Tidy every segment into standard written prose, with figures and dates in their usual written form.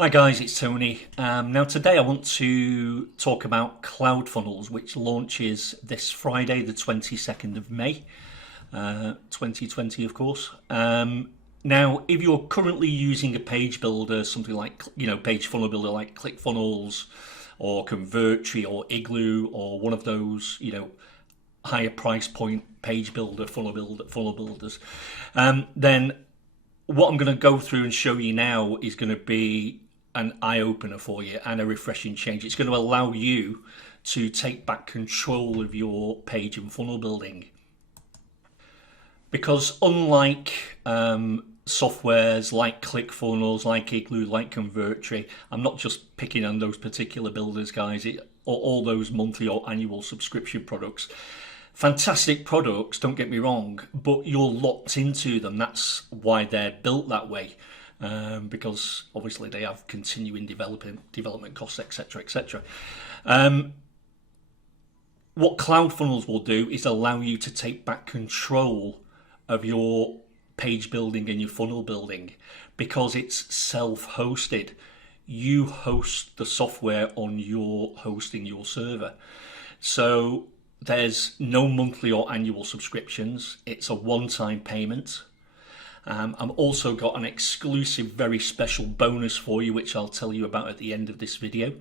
Hi guys, it's Tony. Now today I want to talk about Cloudfunnels, which launches this Friday, the 22nd of May, 2020, of course. Now, if you're currently using a page builder, something like page funnel builder like ClickFunnels or Convertri or Igloo or one of those higher price point page builder funnel builders, then what I'm going to go through and show you now is going to be an eye-opener for you and a refreshing change. It's going to allow you to take back control of your page and funnel building. Because unlike softwares like ClickFunnels, like Igloo, like Convertri, I'm not just picking on those particular builders, guys, all those monthly or annual subscription products. Fantastic products, don't get me wrong, but you're locked into them. That's why they're built that way. Because obviously they have continuing development costs, etc., etc. What CloudFunnels will do is allow you to take back control of your page building and your funnel building because it's self-hosted. You host the software on your hosting your server. So there's no monthly or annual subscriptions. It's a one-time payment. I've also got an exclusive, very special bonus for you, which I'll tell you about at the end of this video,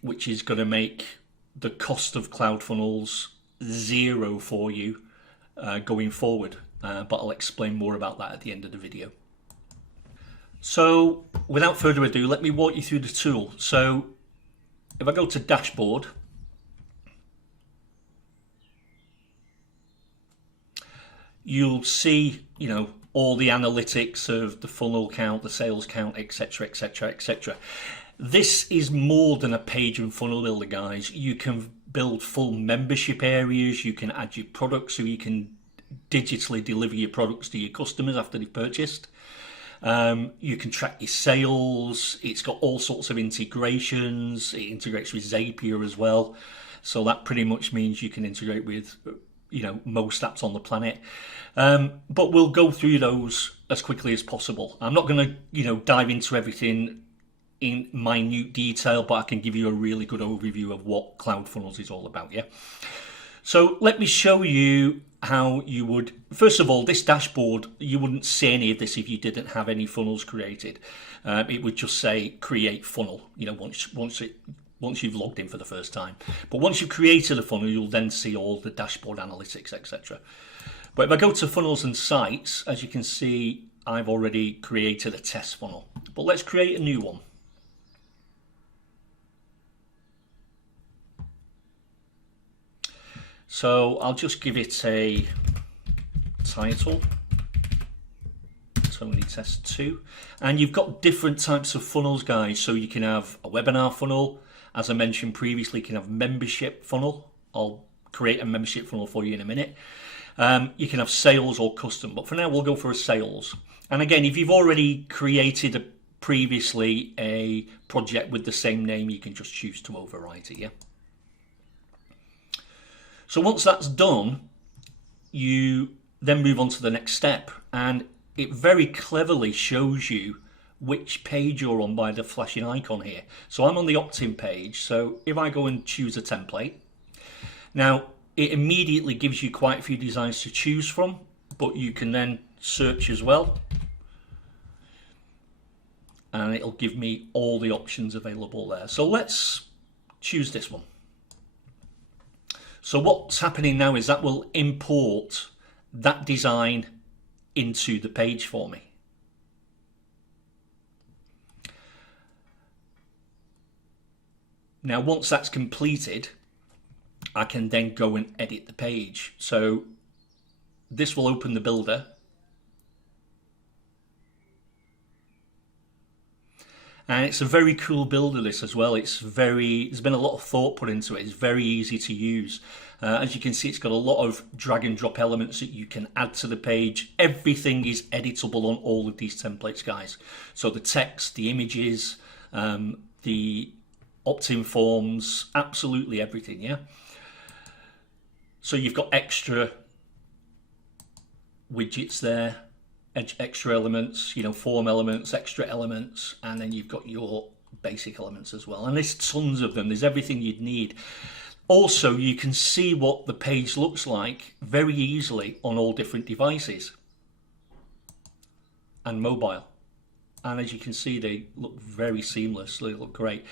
which is going to make the cost of CloudFunnels zero for you going forward. But I'll explain more about that at the end of the video. So without further ado, let me walk you through the tool. So if I go to Dashboard, you'll see, all the analytics of the funnel count, the sales count, etc., etc., etc. This is more than a page and funnel builder, guys. You can build full membership areas. You can add your products, so you can digitally deliver your products to your customers after they've purchased. You can track your sales. It's got all sorts of integrations. It integrates with Zapier as well. So that pretty much means you can integrate with most apps on the planet, but we'll go through those as quickly as possible. I'm not going to dive into everything in minute detail, but I can give you a really good overview of what CloudFunnels is all about. So let me show you how you would, first of all, this dashboard, you wouldn't see any of this if you didn't have any funnels created. It would just say create funnel, once you've logged in for the first time. But once you've created a funnel, you'll then see all the dashboard analytics, etc. But if I go to funnels and sites, as you can see, I've already created a test funnel. But let's create a new one. So I'll just give it a title, Tony Test 2. And you've got different types of funnels, guys. So you can have a webinar funnel. As I mentioned previously, you can have membership funnel. I'll create a membership funnel for you in a minute. You can have sales or custom, but for now we'll go for a sales. And again, if you've already created previously a project with the same name, you can just choose to overwrite it, So once that's done, you then move on to the next step, and it very cleverly shows you which page you're on by the flashing icon here. So I'm on the opt-in page, so if I go and choose a template, now it immediately gives you quite a few designs to choose from, but you can then search as well, and it'll give me all the options available there. So let's choose this one. So what's happening now is that will import that design into the page for me. Now, once that's completed, I can then go and edit the page. So this will open the builder. And it's a very cool builder, this as well. There's been a lot of thought put into it. It's very easy to use. As you can see, it's got a lot of drag and drop elements that you can add to the page. Everything is editable on all of these templates, guys. So the text, the images, the opt-in forms, absolutely everything, So you've got extra widgets there, extra elements, you know, form elements, extra elements, and then you've got your basic elements as well. And there's tons of them. There's everything you'd need. Also, you can see what the page looks like very easily on all different devices and mobile. And as you can see, they look very seamless. They look great.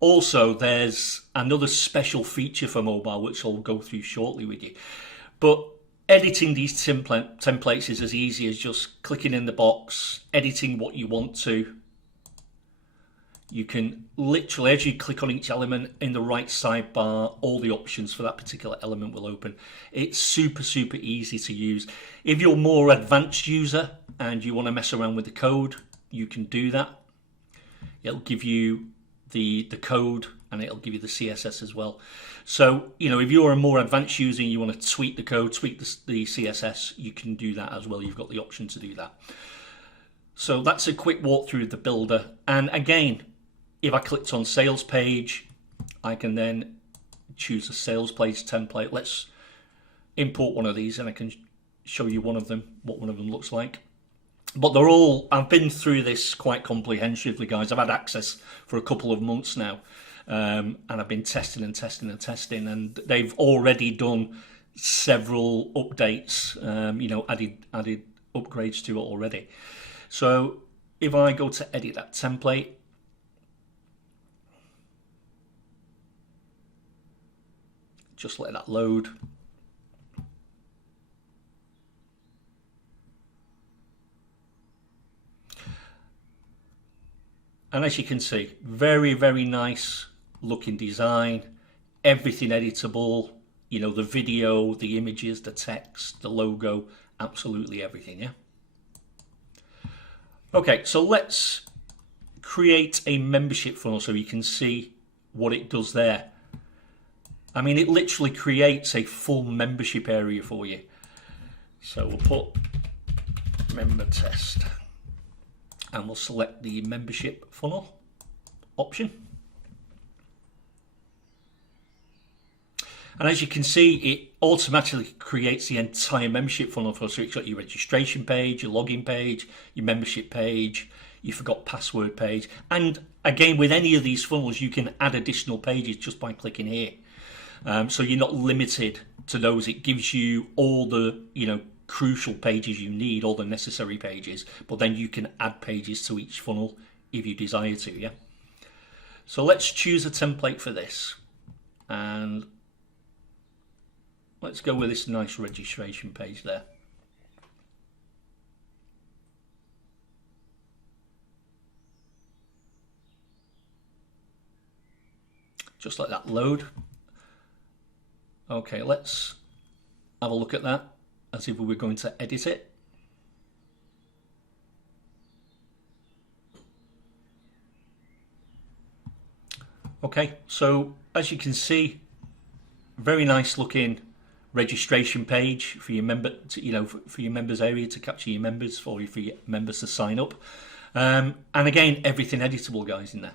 Also, there's another special feature for mobile, which I'll go through shortly with you. But editing these templates is as easy as just clicking in the box, editing what you want to. You can literally, as you click on each element in the right sidebar, all the options for that particular element will open. It's super, super easy to use. If you're a more advanced user and you want to mess around with the code, you can do that. It'll give you the code and it'll give you the CSS as well. So, you know, if you're a more advanced user and you want to tweak the code, tweak the CSS, you can do that as well. You've got the option to do that. So that's a quick walkthrough of the builder. And again, if I clicked on sales page, I can then choose a sales page template. Let's import one of these and I can show you one of them, what one of them looks like. But they're all, I've been through this quite comprehensively, guys. I've had access for a couple of months now. And I've been testing and testing and testing, and they've already done several updates, you know, added upgrades to it already. So if I go to edit that template, just let that load. And as you can see, very, very nice looking design, everything editable, you know, the video, the images, the text, the logo, absolutely everything, yeah? Okay, so let's create a membership funnel so you can see what it does there. I mean, it literally creates a full membership area for you. So we'll put member test. And we'll select the membership funnel option. And as you can see, it automatically creates the entire membership funnel for us. So it's got your registration page, your login page, your membership page, your forgot password page. And again, with any of these funnels, you can add additional pages just by clicking here. So you're not limited to those. It gives you all the, you know, crucial pages you need, all the necessary pages, but then you can add pages to each funnel if you desire to, yeah? So let's choose a template for this, and let's go with this nice registration page there. Just let that load. Okay, let's have a look at that as if we were going to edit it. Okay, so as you can see, very nice looking registration page for your member, you know, for your members area to capture your members, for your members to sign up. And again, everything editable, guys, in there.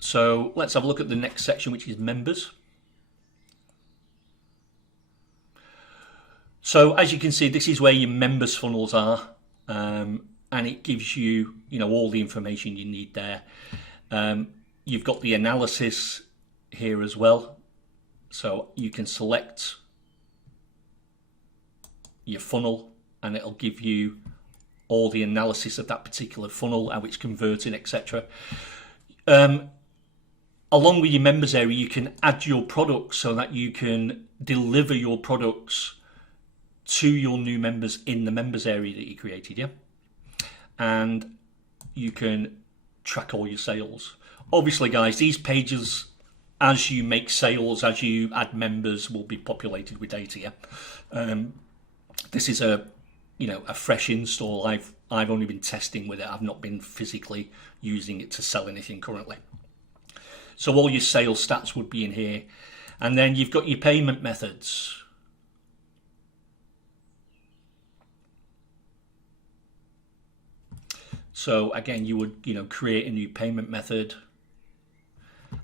So let's have a look at the next section, which is members. So as you can see, this is where your members funnels are, and it gives you, you know, all the information you need there. You've got the analysis here as well, so you can select your funnel, and it'll give you all the analysis of that particular funnel, how it's converting, etc. Along with your members area, you can add your products so that you can deliver your products to your new members in the members area that you created, yeah? And you can track all your sales. Obviously, guys, these pages, as you make sales, as you add members, will be populated with data, yeah? This is a fresh install. I've only been testing with it. I've not been physically using it to sell anything currently. So all your sales stats would be in here. And then you've got your payment methods. So again, you would, you know, create a new payment method.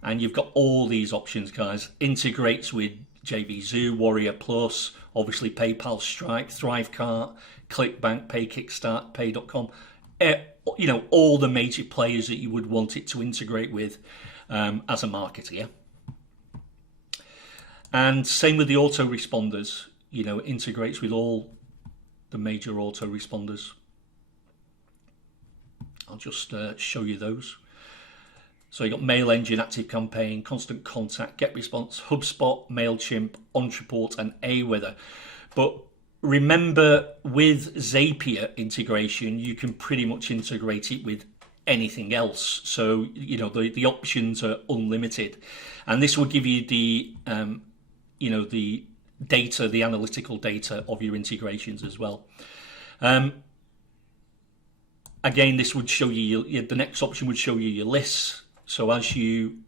And you've got all these options, guys. Integrates with JVZoo, Warrior Plus, obviously PayPal, Stripe, Thrivecart, ClickBank, Pay Kickstart, Pay.com. You know, all the major players that you would want it to integrate with as a marketer, yeah? And same with the autoresponders. You know, it integrates with all the major autoresponders. I'll just show you those. So you've got Mail Engine, Active Campaign, Constant Contact, GetResponse, HubSpot, MailChimp, Ontraport, and Aweather. But remember, with Zapier integration, you can pretty much integrate it with anything else. So, you know, the options are unlimited. And this will give you the, you know, the data, the analytical data of your integrations as well. Again, this would show you, the next option would show you your lists. So as you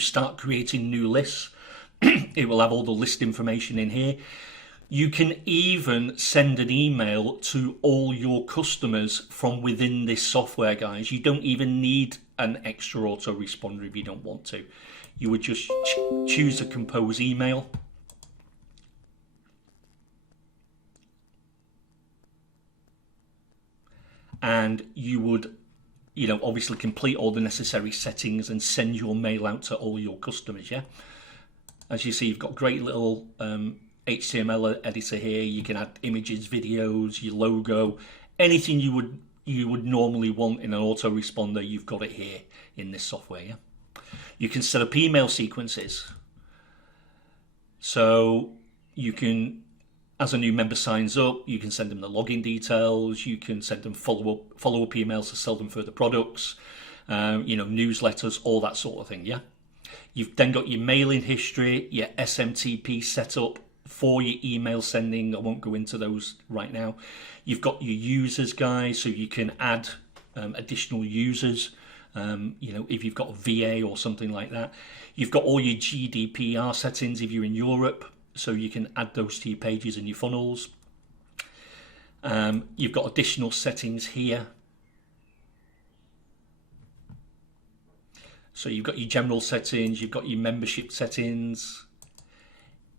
start creating new lists, it will have all the list information in here. You can even send an email to all your customers from within this software, guys. You don't even need an extra autoresponder if you don't want to. You would just choose to compose email. And you would, you know, obviously complete all the necessary settings and send your mail out to all your customers, yeah? As you see, you've got a great little HTML editor here. You can add images, videos, your logo, anything you would normally want in an autoresponder, you've got it here in this software, yeah? You can set up email sequences. So you can, as a new member signs up, you can send them the login details, you can send them follow-up emails to sell them further products, you know, newsletters, all that sort of thing, yeah? You've then got your mailing history, your SMTP set up for your email sending. I won't go into those right now. You've got your users, guys, so you can add additional users, you know, if you've got a VA or something like that. You've got all your GDPR settings if you're in Europe, so you can add those to your pages and your funnels. You've got additional settings here. So you've got your general settings, you've got your membership settings,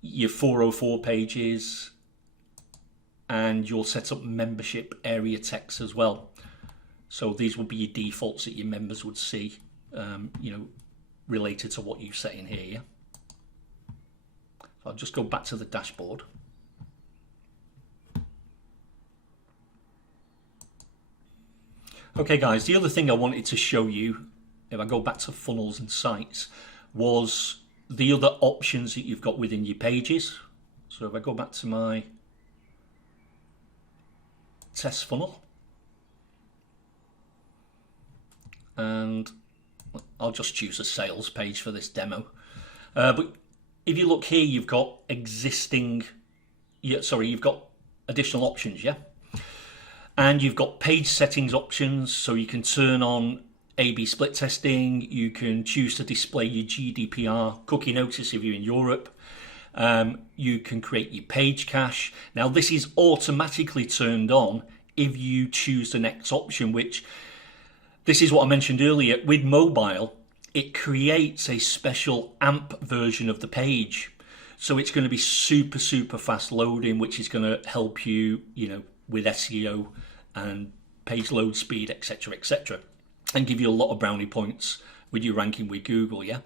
your 404 pages, and you'll set up membership area text as well. So these will be your defaults that your members would see, you know, related to what you've set in here, yeah? I'll just go back to the dashboard. Okay guys, the other thing I wanted to show you, if I go back to funnels and sites, was the other options that you've got within your pages. So if I go back to my test funnel, and I'll just choose a sales page for this demo. But if you look here, you've got you've got additional options, yeah? And you've got page settings options, so you can turn on A/B split testing. You can choose to display your GDPR cookie notice if you're in Europe. You can create your page cache. Now this is automatically turned on if you choose the next option, which this is what I mentioned earlier. With mobile, it creates a special AMP version of the page. So it's going to be super, super fast loading, which is going to help you, you know, with SEO and page load speed, etc., and give you a lot of brownie points with your ranking with Google, yeah?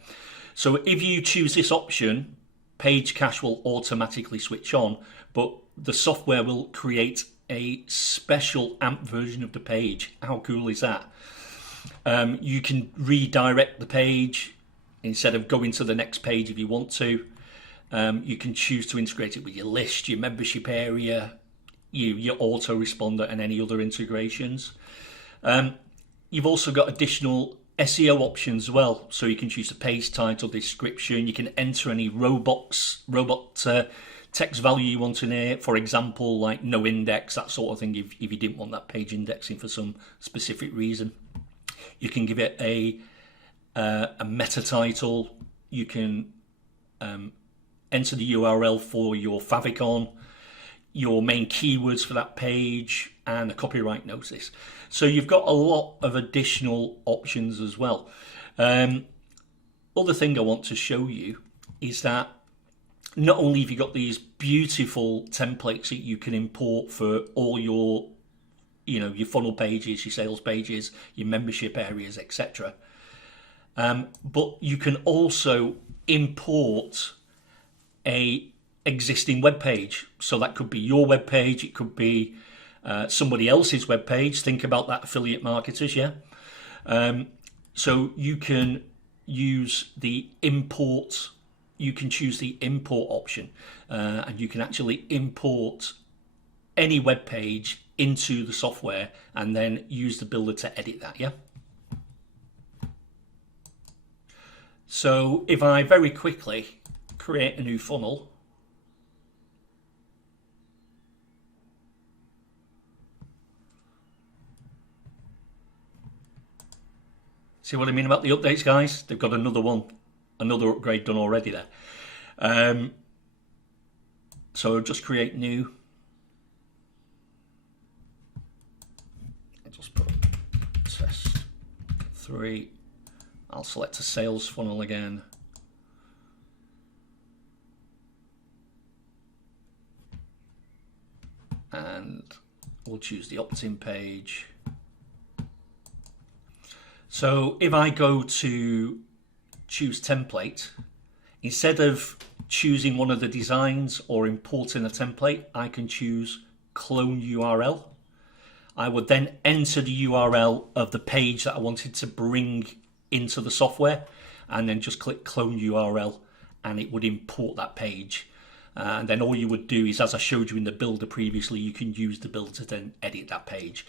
So if you choose this option, page cache will automatically switch on, but the software will create a special AMP version of the page. How cool is that? You can redirect the page instead of going to the next page if you want to. You can choose to integrate it with your list, your membership area, your autoresponder, and any other integrations. You've also got additional SEO options as well, so you can choose the page title, description. You can enter any robot text value you want in here, for example, like no index, that sort of thing, if you didn't want that page indexing for some specific reason. You can give it a meta title. You can enter the URL for your favicon, your main keywords for that page, and a copyright notice. So you've got a lot of additional options as well. other thing I want to show you is that not only have you got these beautiful templates that you can import for all your, your funnel pages, your sales pages, your membership areas, etc. But you can also import a existing web page. So that could be your web page, it could be somebody else's web page. Think about that, affiliate marketers, yeah. So you can use the import. You can choose the import option, and you can actually import any web page into the software and then use the builder to edit that, yeah? So if I very quickly create a new funnel, see what I mean about the updates, guys? They've got another upgrade done already there. So I'll just create new. I'll just put test 3. I'll select a sales funnel again. And we'll choose the opt-in page. So if I go to choose template, instead of choosing one of the designs or importing a template, I can choose clone URL. I would then enter the URL of the page that I wanted to bring into the software, and then just click clone URL, and it would import that page. And then all you would do is, as I showed you in the builder previously, you can use the builder to then edit that page.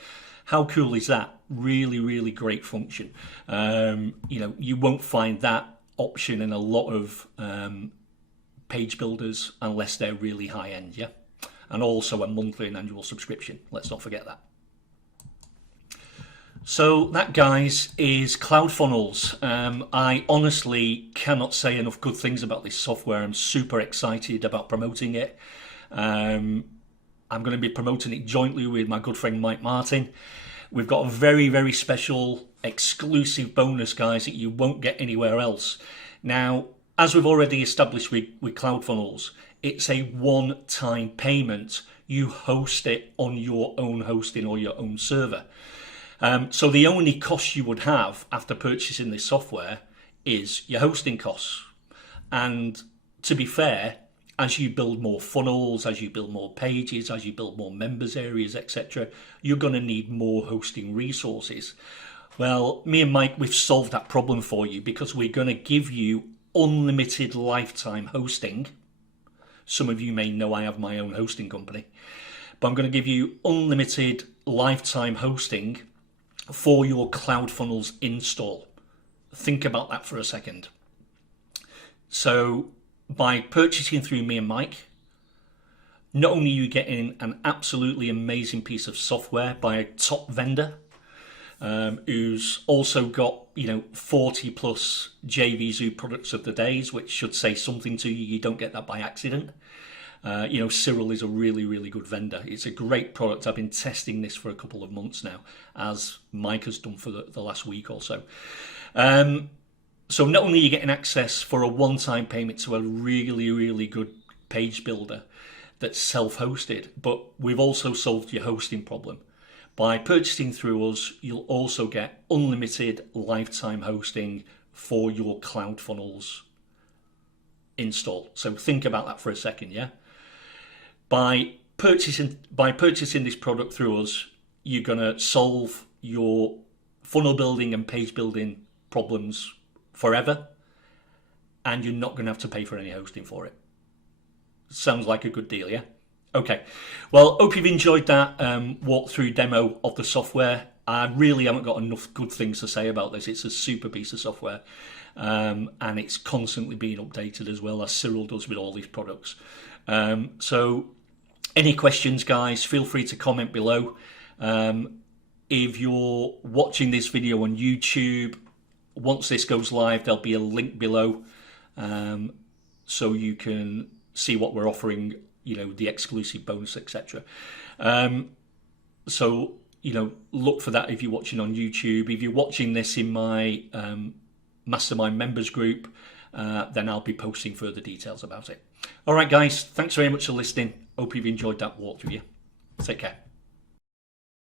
How cool is that? Really, really great function. You won't find that option in a lot of page builders unless they're really high end, yeah? And also a monthly and annual subscription. Let's not forget that. So that, guys, is Cloudfunnels. I honestly cannot say enough good things about this software. I'm super excited about promoting it. I'm going to be promoting it jointly with my good friend Mike Martin. We've got a very, very special exclusive bonus, guys, that you won't get anywhere else. Now, as we've already established with Cloudfunnels, it's a one-time payment. You host it on your own hosting or your own server. So the only cost you would have after purchasing this software is your hosting costs. And to be fair, as you build more funnels, as you build more pages, as you build more members areas, etc., you're going to need more hosting resources. Well, me and Mike, we've solved that problem for you, because we're going to give you unlimited lifetime hosting. Some of you may know I have my own hosting company, but I'm going to give you unlimited lifetime hosting for your Cloudfunnels install. Think about that for a second. So by purchasing through me and Mike, not only are you getting an absolutely amazing piece of software by a top vendor, who's also got 40 plus JVZoo products of the days, which should say something to you. You don't get that by accident. Cyril is a really, really good vendor. It's a great product. I've been testing this for a couple of months now, as Mike has done for the last week or so. So not only are you getting access for a one-time payment to a really, really good page builder that's self-hosted, but we've also solved your hosting problem. By purchasing through us, you'll also get unlimited lifetime hosting for your Cloudfunnels install. So think about that for a second, yeah? By purchasing this product through us, you're going to solve your funnel building and page building problems forever, and you're not going to have to pay for any hosting for it. Sounds like a good deal, yeah? Okay, well, hope you've enjoyed that walkthrough demo of the software. I really haven't got enough good things to say about this. It's a super piece of software, and it's constantly being updated as well, as Cyril does with all these products. So any questions, guys, feel free to comment below. If you're watching this video on YouTube, once this goes live, there'll be a link below, so you can see what we're offering, the exclusive bonus, etc. So look for that if you're watching on YouTube. If you're watching this in my mastermind members group, then I'll be posting further details about it. All right, guys, thanks very much for listening. Hope you've enjoyed that walkthrough. Take care.